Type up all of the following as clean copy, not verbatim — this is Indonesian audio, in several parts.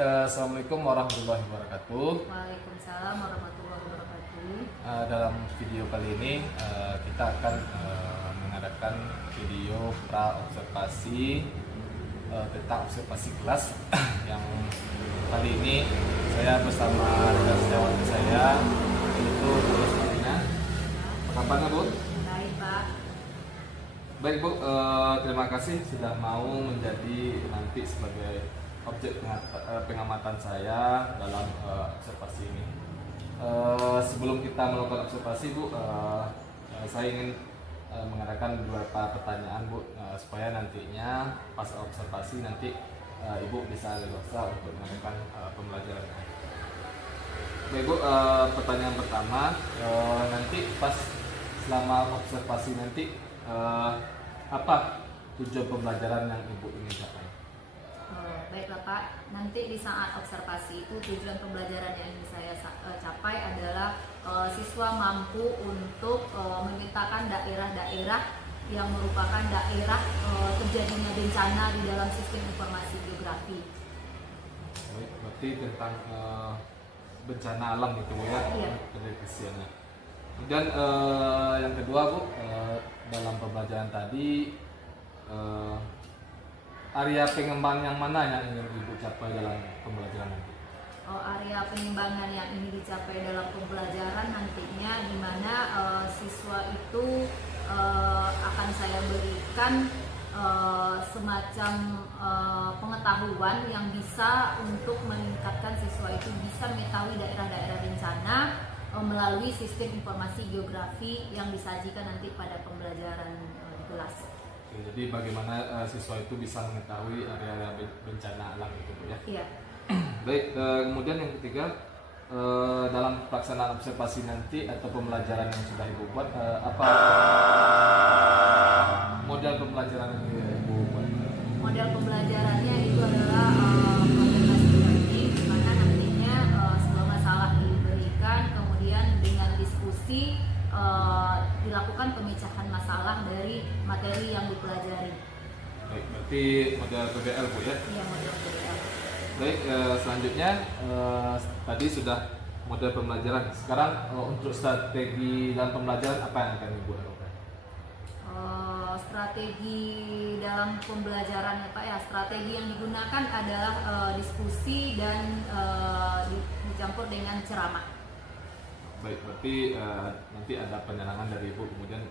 Assalamualaikum warahmatullahi wabarakatuh. Waalaikumsalam warahmatullahi wabarakatuh. Dalam video kali ini kita akan mengadakan video pra-observasi tentang observasi kelas yang kali ini saya bersama rekan sejawat saya yaitu Bu Roslina. Apa kabarnya Bu? Baik Pak. Baik Bu, terima kasih sudah mau menjadi nanti sebagai objek pengamatan saya dalam observasi ini. Sebelum kita melakukan observasi Bu, saya ingin mengadakan beberapa pertanyaan Bu, supaya nantinya pas observasi nanti Ibu bisa leluasa untuk melakukan pembelajaran. Baik Bu, pertanyaan pertama, nanti pas selama observasi nanti apa tujuan pembelajaran yang Ibu ingin capai? Baiklah Pak, nanti di saat observasi itu tujuan pembelajaran yang ingin saya capai adalah siswa mampu untuk memetakan daerah-daerah yang merupakan daerah terjadinya bencana di dalam sistem informasi geografi. Baik, berarti tentang bencana alam gitu Bu ya, Iya. penelitiannya. Dan yang kedua Bu, dalam pembelajaran tadi area pengembangan yang mana yang ingin Ibu capai dalam pembelajaran nanti? Area pengembangan yang ingin dicapai dalam pembelajaran nantinya di mana siswa itu akan saya berikan semacam pengetahuan yang bisa untuk meningkatkan siswa itu bisa mengetahui daerah-daerah bencana melalui sistem informasi geografi yang disajikan nanti pada pembelajaran di kelas. Oke, jadi bagaimana siswa itu bisa mengetahui area bencana alam itu Bu ya? Iya. Baik, kemudian yang ketiga, dalam pelaksanaan observasi nanti atau pembelajaran yang sudah Ibu buat, apa model pembelajaran yang Ibu buat? Model pembelajarannya itu adalah presentasi writing, di mana nantinya sebuah masalah diberikan, kemudian dengan diskusi dilakukan pemecahan masalah dari materi yang dipelajari. Baik, berarti model PBL Bu ya? Iya, model PBL. Baik, selanjutnya tadi sudah model pembelajaran. Sekarang untuk strategi dalam pembelajaran apa yang akan Ibu lakukan? Strategi dalam pembelajaran Pak ya, strategi yang digunakan adalah diskusi dan dicampur dengan ceramah. Baik, berarti nanti ada penerangan dari Ibu, kemudian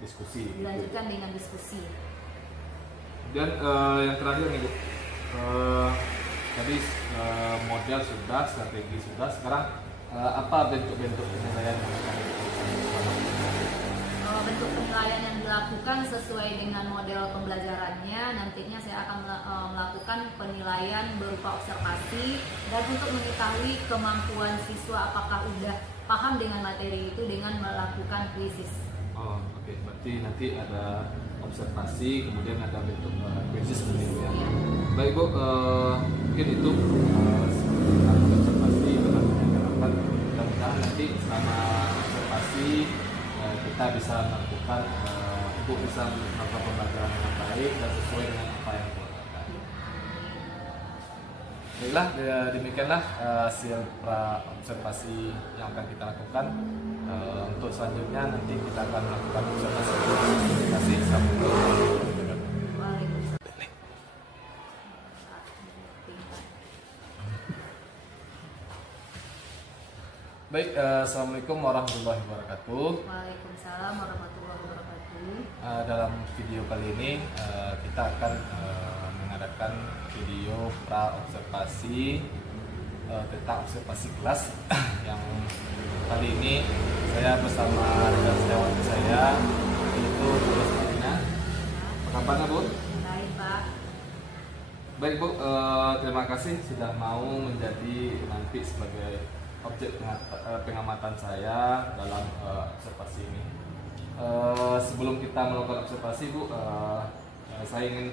diskusi. Dilanjutkan Gitu. dengan diskusi. Dan yang terakhir nih Bu, tadi model sudah, strategi sudah. Sekarang apa bentuk-bentuk penilaian yang akan dilakukan? Bentuk penilaian yang dilakukan sesuai dengan model pembelajarannya, nantinya saya akan melakukan penilaian berupa observasi dan untuk mengetahui kemampuan siswa apakah udah paham dengan materi itu dengan melakukan kuisis. Oh, oke. Berarti nanti ada observasi, kemudian ada bentuk kuisis seperti itu ya. Iya. Baik Bu, mungkin itu observasi dalam penerapan. Mudah-mudahan nanti selama observasi kita bisa melakukan, Ibu bisa melakukan pembelajaran dengan baik dan sesuai dengan apa yang Ibu lakukan. Baiklah, demikianlah hasil pra observasi yang akan kita lakukan. Untuk selanjutnya nanti kita akan melakukan observasi. Terima kasih. Assalamualaikum warahmatullahi wabarakatuh. Waalaikumsalam. Baik, assalamualaikum warahmatullahi wabarakatuh. Waalaikumsalam warahmatullahi wabarakatuh. Dalam video kali ini kita akan mengadakan video pra observasi tentang observasi kelas yang kali ini saya bersama rekan sejawat saya yaitu Bu Roslina. Apa kabarnya Bu? Baik Pak. Baik Bu, terima kasih sudah mau menjadi nanti sebagai objek pengamatan saya dalam observasi ini. Sebelum kita melakukan observasi Bu, saya ingin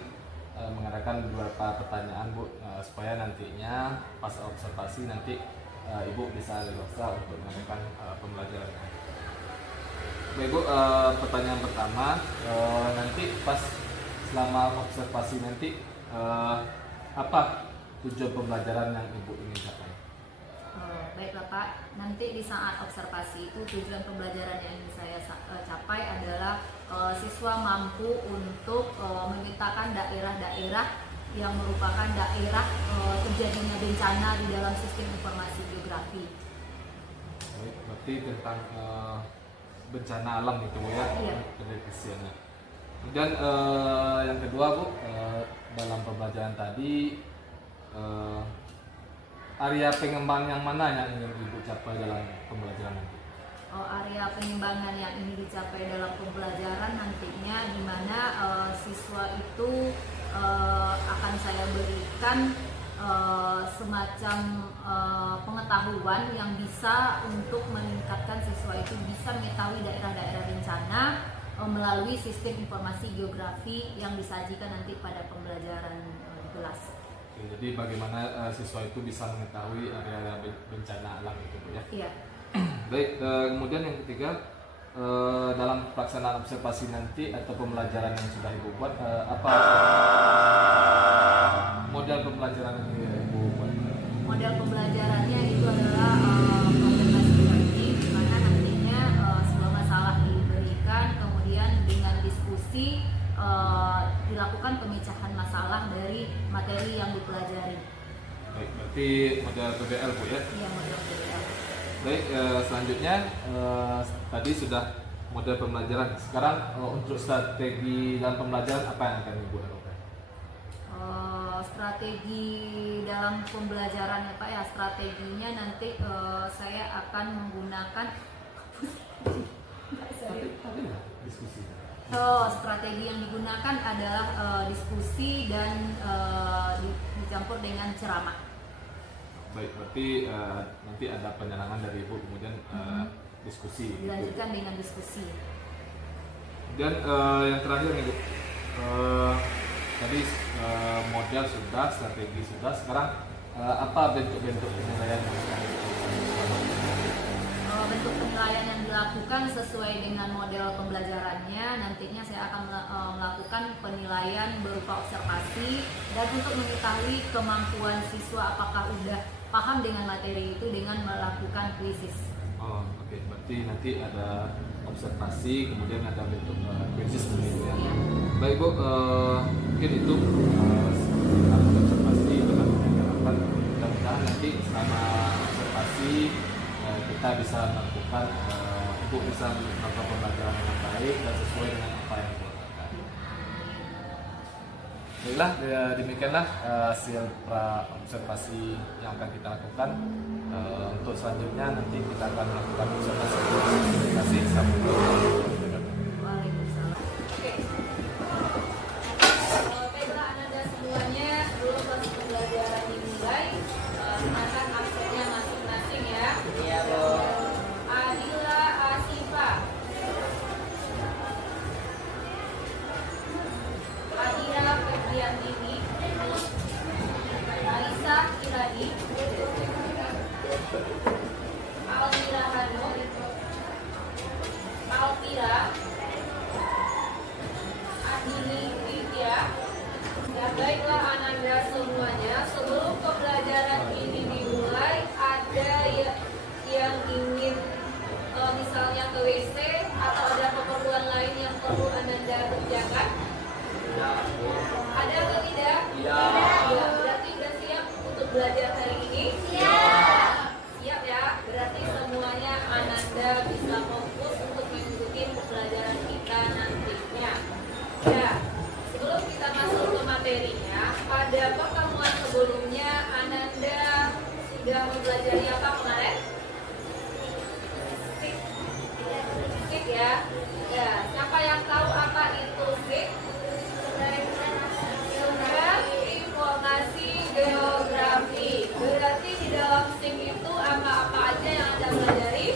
mengadakan beberapa pertanyaan Bu, supaya nantinya pas observasi nanti Ibu bisa leluasa untuk melakukan pembelajaran. Baik Bu, pertanyaan pertama, nanti pas selama observasi nanti apa tujuan pembelajaran yang Ibu ingin capai. Baiklah Pak, nanti di saat observasi itu tujuan pembelajaran yang ingin saya capai adalah siswa mampu untuk memetakan daerah-daerah yang merupakan daerah terjadinya bencana di dalam sistem informasi geografi. Baik, berarti tentang bencana alam gitu Bu ya, Iya. penelitiannya. Kemudian yang kedua Bu, dalam pembelajaran tadi area pengembangan yang mana yang ingin Ibu capai dalam pembelajaran nanti? Area pengembangan yang ingin dicapai dalam pembelajaran nantinya di mana siswa itu akan saya berikan semacam pengetahuan yang bisa untuk meningkatkan siswa itu bisa mengetahui daerah-daerah bencana melalui sistem informasi geografi yang disajikan nanti pada pembelajaran di kelas. Oke, jadi bagaimana siswa itu bisa mengetahui area bencana alam itu Bu ya? Iya. Baik, kemudian yang ketiga, dalam pelaksanaan observasi nanti atau pembelajaran yang sudah Ibu buat, apa model pembelajaran yang Ibu buat? Model pembelajarannya itu adalah observasi teknik, di mana nantinya sebuah masalah diberikan, kemudian dengan diskusi dilakukan pemecahan masalah dari materi yang dipelajari. Baik, berarti model PBL Bu ya? Iya, model PBL. Baik, selanjutnya tadi sudah model pembelajaran. Sekarang untuk strategi dalam pembelajaran apa yang akan Ibu lakukan? Strategi dalam pembelajaran ya Pak ya, strateginya nanti saya akan menggunakan Diskusi. strategi yang digunakan adalah diskusi dan dicampur dengan ceramah. Baik, berarti nanti ada penerangan dari Ibu, kemudian diskusi. Dilanjutkan dengan diskusi. Dan yang terakhir nih Bu, tadi model sudah, strategi sudah, sekarang apa bentuk-bentuk penilaian yang akan dilakukan? Bentuk penilaian yang dilakukan sesuai dengan model pembelajarannya, nantinya saya akan melakukan penilaian berupa observasi dan untuk mengetahui kemampuan siswa apakah udah paham dengan materi itu dengan melakukan kuisis. Oh, oke. Berarti nanti ada observasi, kemudian ada bentuk kuisis begitu ya. Iya. Baik Bu, mungkin itu observasi dengan diharapkan mudah-mudahan nanti selama observasi kita bisa melakukan, Ibu bisa melakukan pembelajaran dengan baik dan sesuai dengan apa yang Ibu lakukan. Baiklah, demikianlah hasil pra observasi yang akan kita lakukan. Untuk selanjutnya nanti kita akan melakukan observasi sampai Waalaikumsalam. Oke. Baiklah Anda semuanya, sebelum proses pembelajaran dimulai, silakan absennya masing-masing ya. Iya, Bu. Adila Asifa, Adira Febriantini, Alisa Kiradi, Almira Hanum, Alvira, Adini Vidya. Ya baiklah Ananda semuanya, sebelum pembelajaran ini dimulai, ada yang ingin misalnya ke WC atau ada keperluan lain yang perlu Ananda kerjakan? Ada atau tidak? Iya. Ya, berarti sudah siap untuk belajar hari ini? Siap. Siap ya, berarti semuanya Ananda bisa fokus untuk mengikuti pembelajaran kita nantinya. Ya, sebelum kita masuk ke materinya, pada pertemuan sebelumnya Ananda sudah mempelajari apa kemarin? SIG ya. Ya, siapa yang tahu apa itu SIG? Sumber informasi geografi. Berarti di dalam SIG itu apa-apa aja yang Anda pelajari?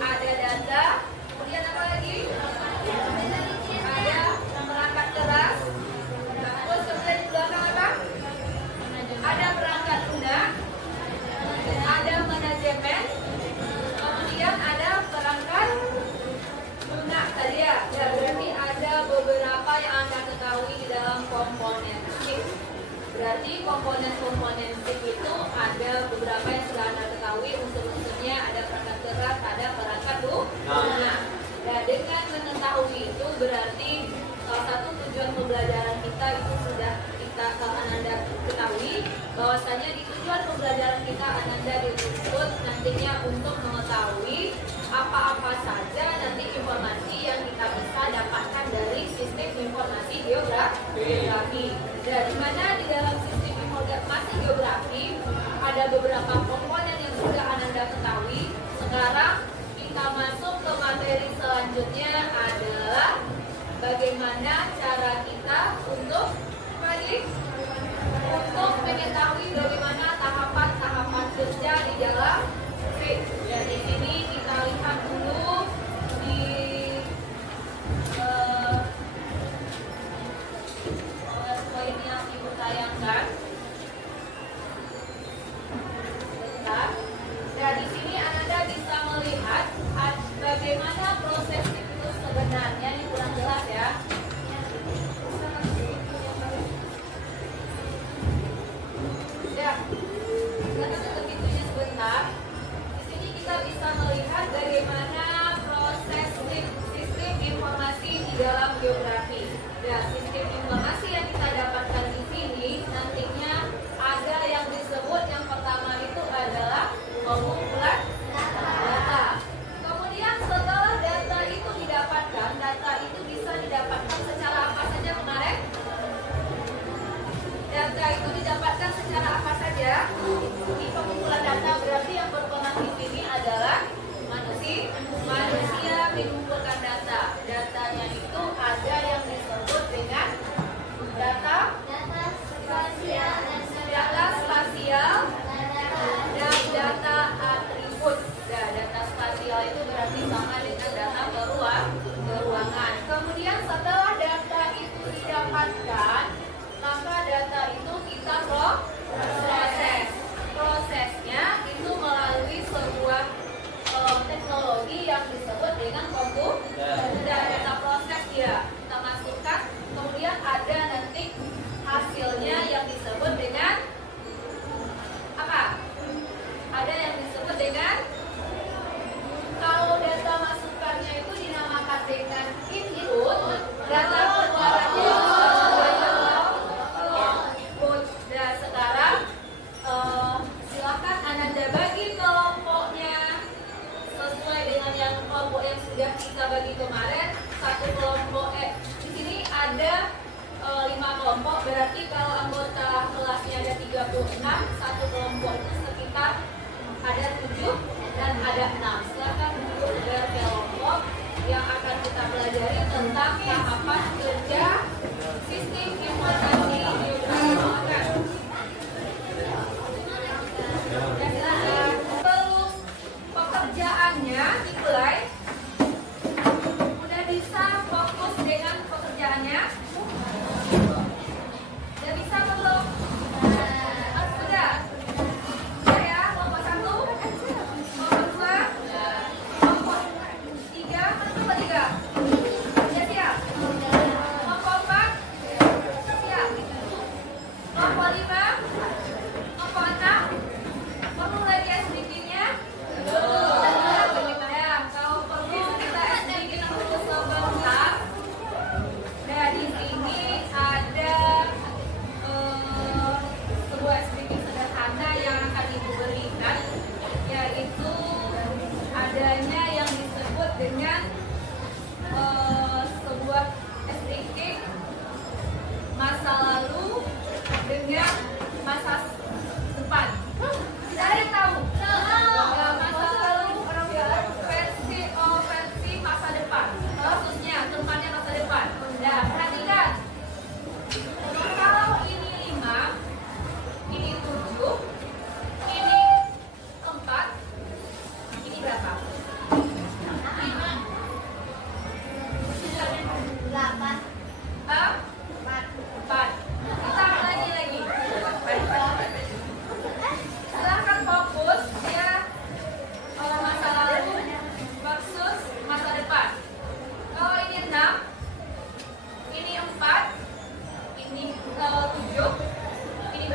Ada data, kemudian apa lagi? Ada perangkat keras. Terus kemudian di belakang apa? Ada perangkat lunak, ada manajemen, kemudian ada perangkat lunak tadi ya. berarti komponen-komponen SIP itu ada beberapa yang sudah Anda ketahui. Unsur-unsurnya ada perangkat keras, ada perangkat lunak. Dan dengan mengetahui itu berarti salah satu tujuan pembelajaran kita itu sudah Ananda ketahui, bahwasanya di tujuan pembelajaran kita Ananda dituntut nantinya untuk mengetahui apa-apa saja nanti informasi yang kita bisa dapatkan dari sistem informasi geografi. Dan di mana di dalam sistem informasi geografi ada beberapa komponen yang sudah Ananda ketahui. Sekarang kita masuk ke materi selanjutnya adalah bagaimana cara kita untuk mengetahui bagaimana tahapan-tahapan kerja di dalam SIP. Dan di sini kita lihat dulu di PowerPoint yang Ibu tayangkan. Bentar. Dan di sini Anda bisa melihat bagaimana proses SIP itu sebenarnya. Ini kurang jelas ya. Silakan tutup pintunya sebentar. Di sini kita bisa melihat bagaimana proses sistem informasi di dalam geografi. Dan sistem informasi yang kita dapatkan di sini nantinya ada yang disebut yang pertama itu adalah pengumpulan data. Kemudian setelah data itu didapatkan, data itu bisa didapatkan secara apa saja kemarin? Data itu didapatkan secara apa saja? Di pengumpulan data berarti yang berperan di sini adalah manusia mengumpulkan data. Datanya itu ada yang disebut dengan data spasial dan data atribut. Nah, data spasial itu berarti sama dengan data peruangan. Kemudian setelah data itu didapatkan, maka data itu kita proses. Prosesnya itu melalui sebuah teknologi yang disebut dengan komputer. Data proses ya kita masukkan, kemudian ada nanti hasilnya yang disebut dengan apa? Ada yang disebut dengan, kalau data masukannya itu dinamakan dengan input, data keluarannya silakan Ananda bagi kelompoknya sesuai dengan yang kelompok yang sudah kita bagi kemarin. Satu kelompok di sini ada 5 kelompok, berarti kalau anggota kelasnya ada 36, satu kelompok itu sekitar ada 7 dan ada 6. Silakan duduk berkelompok yang akan kita pelajari tentang tahapan kerja sistem informasi geografi. Sebelum pekerjaannya dimulai, udah bisa fokus dengan pekerjaannya? Udah bisa belum? Sudah? Sudah ya? Kelompok 1, kelompok 2, kelompok 3, kelompok 3. Sudah siap? Kelompok 4? Siap? Kelompok 5? Kelompok 6? Perlu lagi SDK-nya? Ya, kalau perlu kita SDK dulu sebentar. Nah, di sini ada sebuah SDK sederhana yang akan Ibu berikan, yaitu adanya yang disebut dengan sebuah SDK masa lalu dengan masa depan. Ada yang tahu? Masa lalu versi masa depan, khususnya temannya masa depan. Nah, perhatikan. Kalau ini 5, ini 7, ini 4, ini berapa? 8. 4. Kita lagi. Silahkan fokus ya, masa lalu versus masa depan. Kalau ini 6, ini 4, ini 7, ini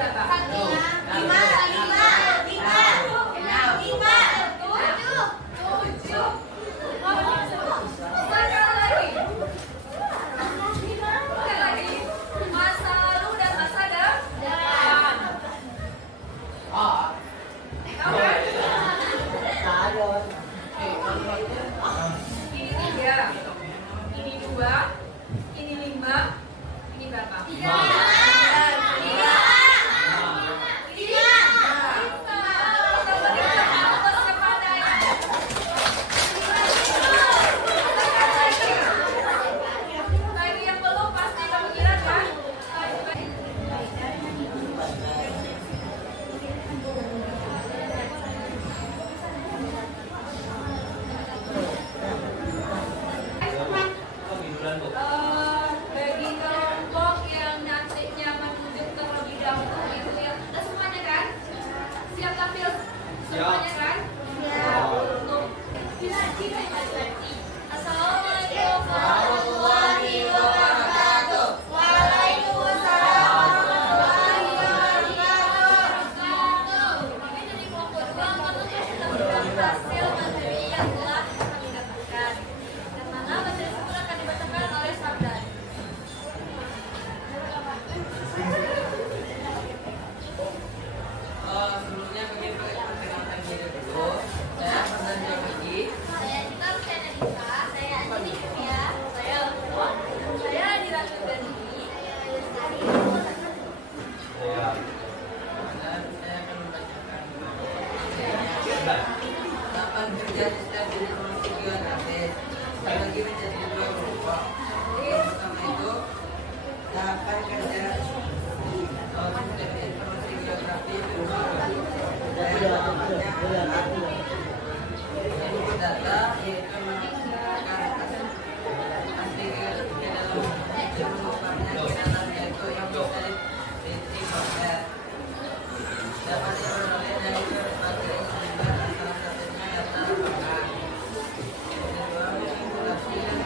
Ini 3, ini 2, ini 5, ini berapa? 3. Bagi kelompok yang nantinya menunjuk terlebih dahulu itu ya, kita semuanya kan? Siap tampil? Semuanya kan? Siap. Untuk Assalamualaikum warahmatullahi wabarakatuh. Waalaikumsalam warahmatullahi wabarakatuh. Kami dari kelompok 2 menunjuk sudah berhasil materi yang telah kami dapatkan. Dan mana materi tersebut akan dibacakan oleh Sabdan. Sebelumnya kami perkenalkan diri dulu. Saya Fadlan Jamidi. Saya Cita Luciana Dita. Saya Anjani Hifia. Saya Lutfo. Saya Adira Nurdani. Saya Lestari. Dan saya akan membacakan tahapan kerja setiap jenis promosi geografis terbagi menjadi 2 kelompok. Yang pertama itu tahapan kerja setiap jenis promosi geografi input data, yaitu menunjukkan asli geografis dalam merupakannya kenalan, yaitu yang bisa diproses dapat diperoleh dari berbagai sumber, salah satunya data bahkan. Kedua, manipulasi yang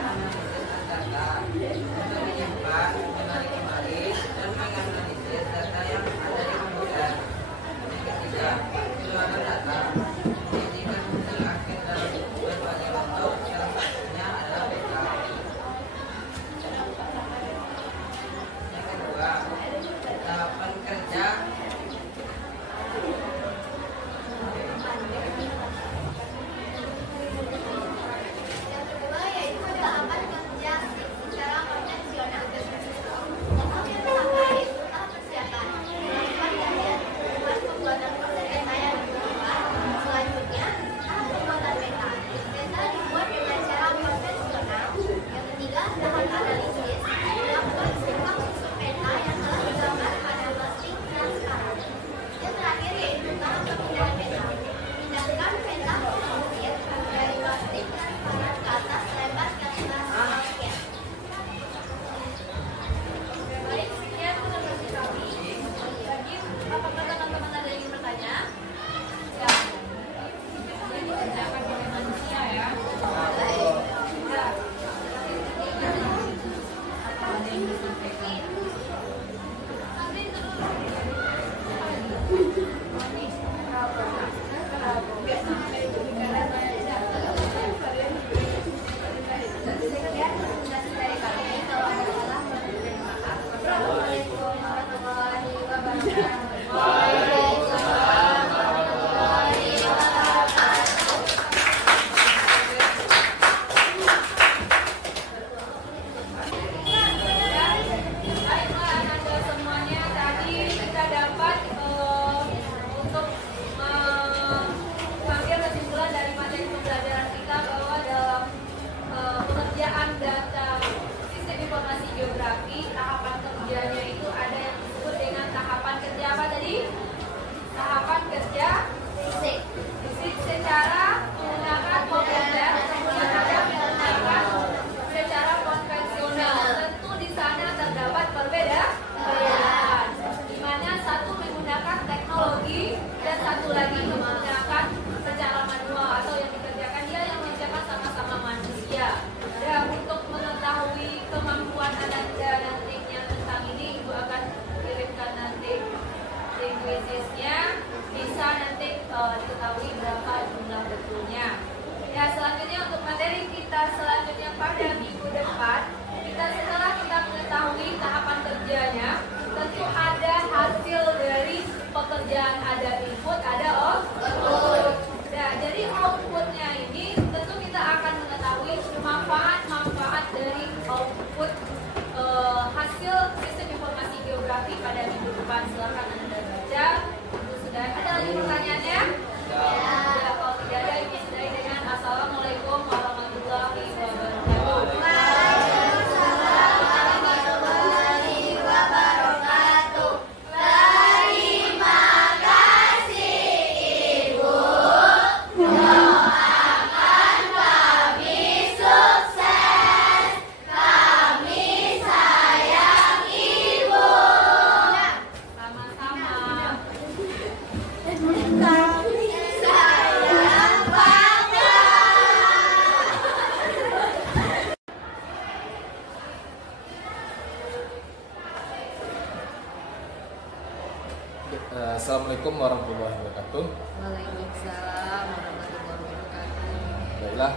Assalamualaikum warahmatullahi wabarakatuh. Waalaikumsalam warahmatullahi wabarakatuh. Baiklah,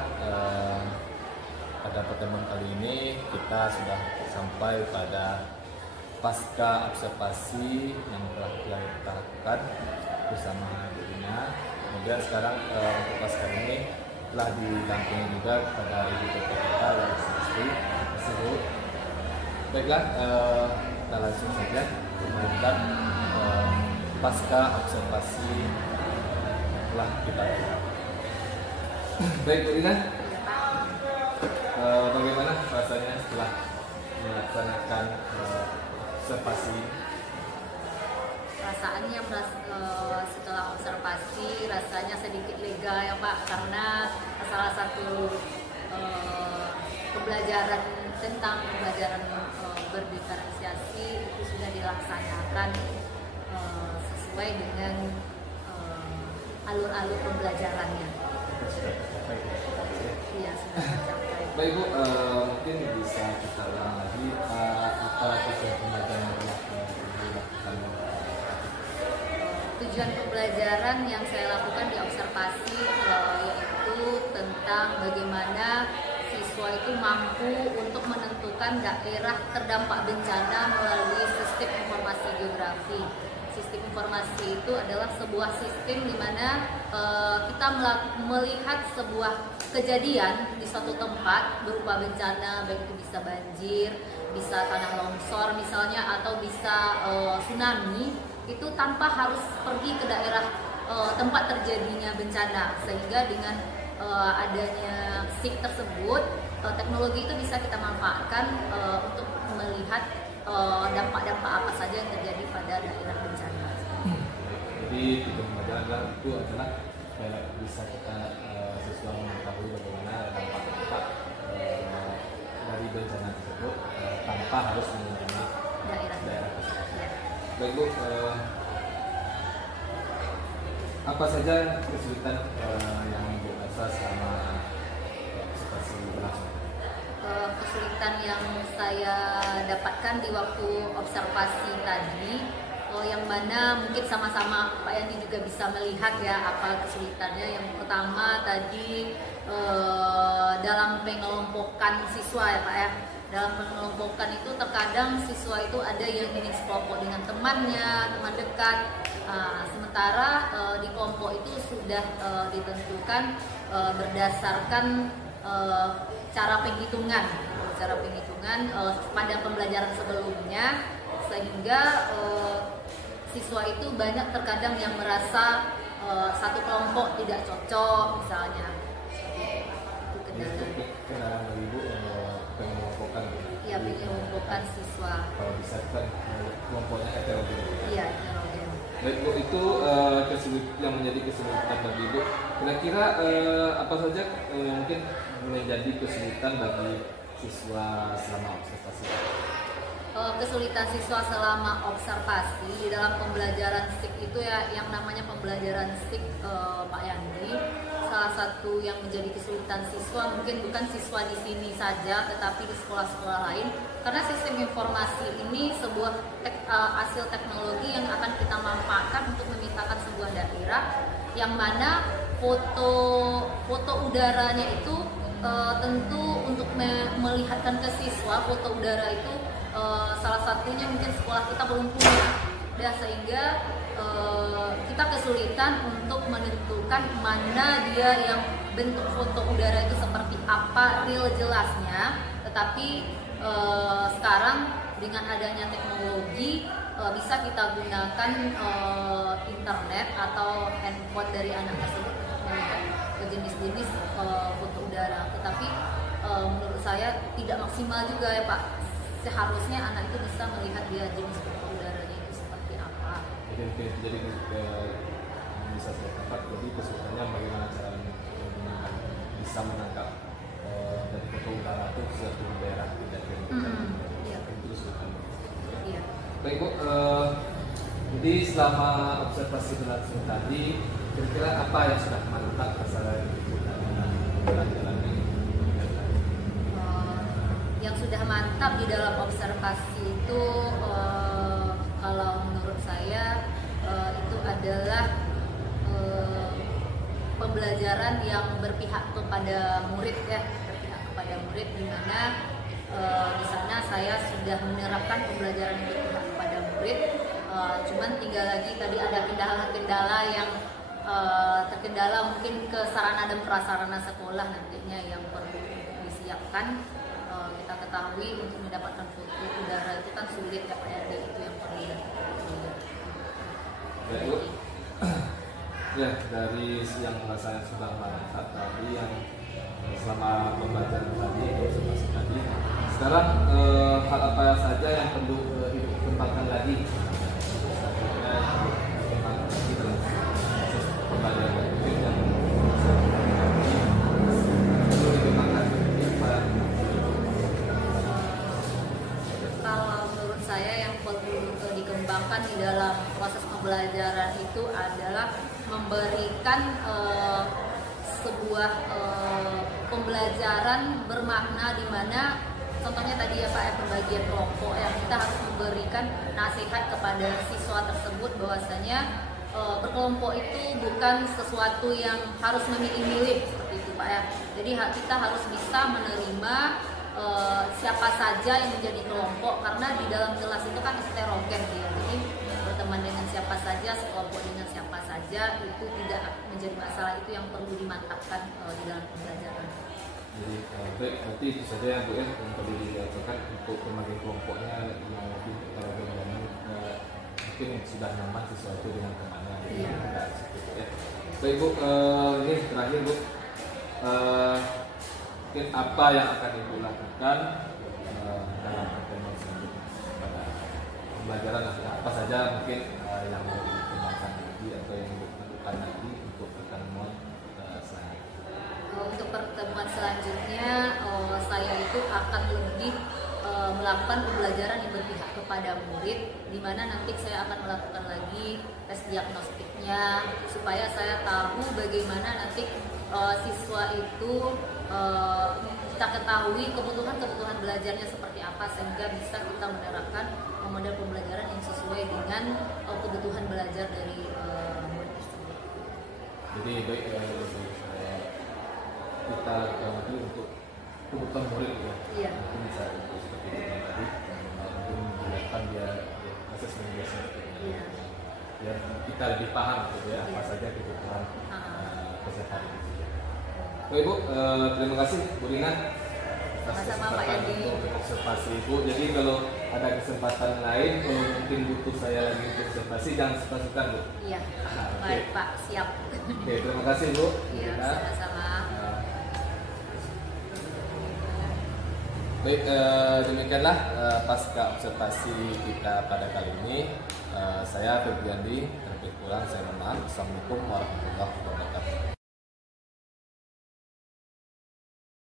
pada pertemuan kali ini kita sudah sampai pada pasca observasi yang telah kita lakukan bersama Ibu Ina. Kemudian sekarang untuk pasca ini telah didampingi juga kepada Ibu PT kita yang tersebut. Baiklah, kita langsung saja melakukan pasca observasi telah kita lakukan. Baik Bu Ina, bagaimana rasanya setelah melaksanakan observasi? Perasaannya setelah observasi rasanya sedikit lega ya Pak, karena salah satu pembelajaran tentang berdiferensiasi itu sudah dilaksanakan sesuai dengan alur-alur pembelajarannya. Iya, sudah tercapai. Baik Bu, mungkin bisa kita ulang lagi apa tujuan pembelajaran yang telah dilakukan? Tujuan pembelajaran yang saya lakukan di observasi yaitu tentang bagaimana siswa itu mampu untuk menentukan daerah terdampak bencana melalui sistem informasi geografi. Sistem informasi itu adalah sebuah sistem di mana kita melihat sebuah kejadian di suatu tempat berupa bencana, baik itu bisa banjir, bisa tanah longsor misalnya, atau bisa tsunami, itu tanpa harus pergi ke daerah tempat terjadinya bencana. Sehingga dengan adanya SIG tersebut, teknologi itu bisa kita manfaatkan untuk melihat dampak-dampak apa saja yang terjadi pada daerah bencana. Jadi tujuan pembelajaran itu adalah bisa kita siswa mengetahui bagaimana dampak-dampak dari bencana tersebut tanpa harus mengunjungi daerah tersebut. Baik Bu, apa saja kesulitan yang Ibu rasa selama observasi berlangsung? Kesulitan yang saya dapatkan di waktu observasi tadi, yang mana mungkin sama-sama Pak Yandi juga bisa melihat ya apa kesulitannya. Yang pertama tadi dalam pengelompokan siswa ya Pak ya. Dalam pengelompokan itu terkadang siswa itu ada yang ingin sekelompok dengan temannya, teman dekat. Sementara di kelompok itu sudah ditentukan berdasarkan cara penghitungan pada pembelajaran sebelumnya, sehingga siswa itu banyak terkadang yang merasa satu kelompok tidak cocok misalnya. Itu kendala dari Ibu pengelompokan. Iya, pengelompokan siswa. Kalau bisa kan kelompoknya heterogen. Iya, heterogen. Baik Bu, itu yang menjadi kesulitan bagi Ibu. Kira-kira apa saja mungkin menjadi kesulitan bagi siswa selama observasi? Kesulitan siswa selama observasi di dalam pembelajaran SIG itu ya, yang namanya pembelajaran SIG Pak Yandi, salah satu yang menjadi kesulitan siswa mungkin bukan siswa di sini saja, tetapi di sekolah-sekolah lain, karena sistem informasi ini sebuah hasil teknologi yang akan kita manfaatkan untuk memetakan sebuah daerah, yang mana foto udaranya itu tentu untuk melihatkan ke siswa foto udara itu salah satunya mungkin sekolah kita belum punya, sehingga kita kesulitan untuk menentukan mana dia yang bentuk foto udara itu seperti apa real jelasnya. Tetapi sekarang dengan adanya teknologi bisa kita gunakan internet atau handphone dari anak tersebut untuk melihat jenis-jenis foto udara. Tetapi menurut saya tidak maksimal juga ya Pak. Seharusnya anak itu bisa melihat dia jenis foto udaranya itu seperti apa. Jadi bisa saya tangkap, jadi kesulitannya bagaimana cara menggunakan bisa menangkap dari foto udara itu suatu daerah tidak Iya. itu kesulitan. Iya. Baik Bu, jadi selama observasi berlangsung tadi, kira-kira apa yang sudah mantap kesalahan Ibu dalam jalan ini? Yang sudah mantap di dalam observasi itu kalau menurut saya itu ada adalah pembelajaran yang berpihak kepada murid ya, berpihak kepada murid, di mana di sana saya sudah menerapkan pembelajaran yang berpihak kepada murid. Cuman tinggal lagi tadi ada kendala-kendala yang terkendala mungkin ke sarana dan prasarana sekolah nantinya yang perlu disiapkan. Kita ketahui untuk mendapatkan filter udara itu kan sulit ya Pak ya, itu yang perlu dilakukan. Ya, dari yang saya sudah melihat tadi yang selama pembelajaran tadi, observasi tadi, sekarang hal apa saja yang perlu dikembangkan lagi? Kalau menurut saya yang perlu dikembangkan di dalam proses pembelajaran itu adalah memberikan sebuah pembelajaran bermakna, di mana contohnya tadi ya Pak, pembagian kelompok yang kita harus memberikan nasihat kepada siswa tersebut bahwasanya berkelompok itu bukan sesuatu yang harus memilih-milih seperti itu Pak ya. Jadi kita harus bisa menerima siapa saja yang menjadi kelompok, karena di dalam kelas itu kan heterogen ya. Jadi berteman dengan siapa saja, sekelompok dengan siapa saja, itu tidak menjadi masalah. Itu yang perlu dimantapkan di dalam pembelajaran. Jadi baik, berarti itu saja yang Bu yang tadi dilakukan untuk pembagian kelompoknya yang lebih mungkin sudah nyaman sesuatu dengan temannya. Iya. Ya. Baik Bu, ini terakhir Bu, mungkin apa yang akan Ibu lakukan dalam pertemuan selanjutnya pada pembelajaran apa saja mungkin yang mau dikembangkan lagi atau yang Ibu lakukan lagi untuk pertemuan selanjutnya? Untuk pertemuan selanjutnya saya itu akan lebih melakukan pembelajaran yang berpihak kepada murid, di mana nanti saya akan melakukan lagi tes diagnostiknya supaya saya tahu bagaimana nanti siswa itu kita ketahui kebutuhan belajarnya seperti apa, sehingga bisa kita menerapkan model pembelajaran yang sesuai dengan kebutuhan belajar dari murid tersebut. Jadi baik kita lagi untuk kebutuhan murid ya. Iya. Mungkin bisa itu seperti itu tadi, mungkin menjelaskan dia asesmen dia seperti itu. Iya. Biar kita lebih paham gitu ya, apa saja kebutuhan peserta ini. Oke Bu, terima kasih Bu Rina atas Sama-sama Pak Yadi. untuk observasi Ibu. Jadi kalau ada kesempatan lain, kalau mungkin butuh saya lagi untuk observasi, jangan sepasukan Bu. Iya. Oke. Baik Pak, siap. Oke, terima kasih Bu. Iya, Rina. sama-sama. Baik, demikianlah pasca observasi kita pada kali ini. Saya Febriandi, terlebih kurang saya mohon maaf. Assalamualaikum warahmatullahi wabarakatuh.